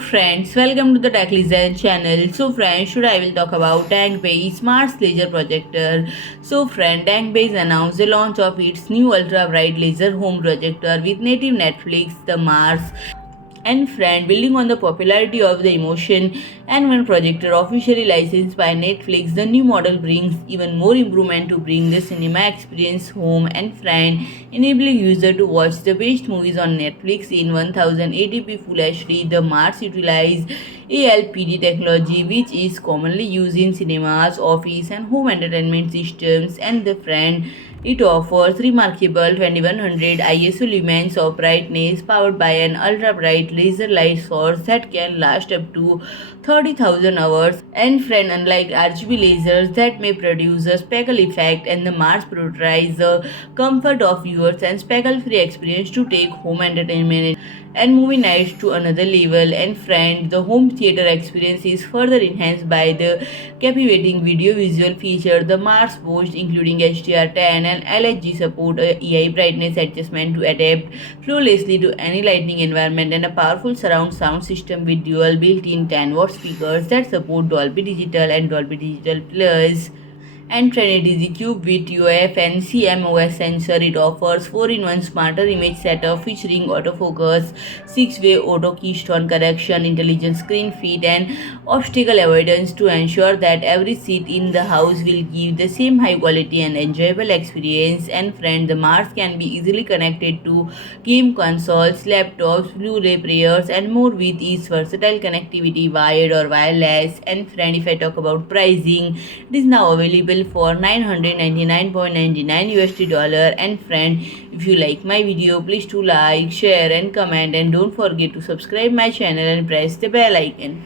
Friends, welcome to the Tech Design channel. Friends, today I will talk about Dangbei Smart Laser Projector. Dangbei announced the launch of its new ultra bright laser home projector with native Netflix, the Mars, and building on the popularity of the Emotion and One projector officially licensed by Netflix, the new model brings even more improvement to bring the cinema experience home and enabling user to watch the best movies on Netflix in 1080p Full HD. The Mars utilize ALPD technology, which is commonly used in cinemas, office, and home entertainment systems, and it offers remarkable 2100 ISO lumens of brightness powered by an ultra bright laser light source that can last up to 30,000 hours. And unlike RGB lasers that may produce a speckle effect, and the Mars prioritizes the comfort of viewers and speckle free experience to take home entertainment and movie nights to another level. And the home theater experience is further enhanced by the captivating video visual feature. The Mars boasts including HDR10 and LHG support, a AI brightness adjustment to adapt flawlessly to any lighting environment, and a powerful surround sound system with dual built-in 10-watt speakers that support Dolby Digital and Dolby Digital Plus. And Trinity is equipped with UF and CMOS sensor. It offers 4-in-1 smarter image setup featuring autofocus, 6-way auto keystone correction, intelligent screen feed, and obstacle avoidance to ensure that every seat in the house will give the same high quality and enjoyable experience. And the Mars can be easily connected to game consoles, laptops, Blu-ray players, and more with its versatile connectivity, wired or wireless. And if I talk about pricing, it is now available for 999.99 USD dollar. And if you like my video, please do like, share and comment, and don't forget to subscribe my channel and press the bell icon.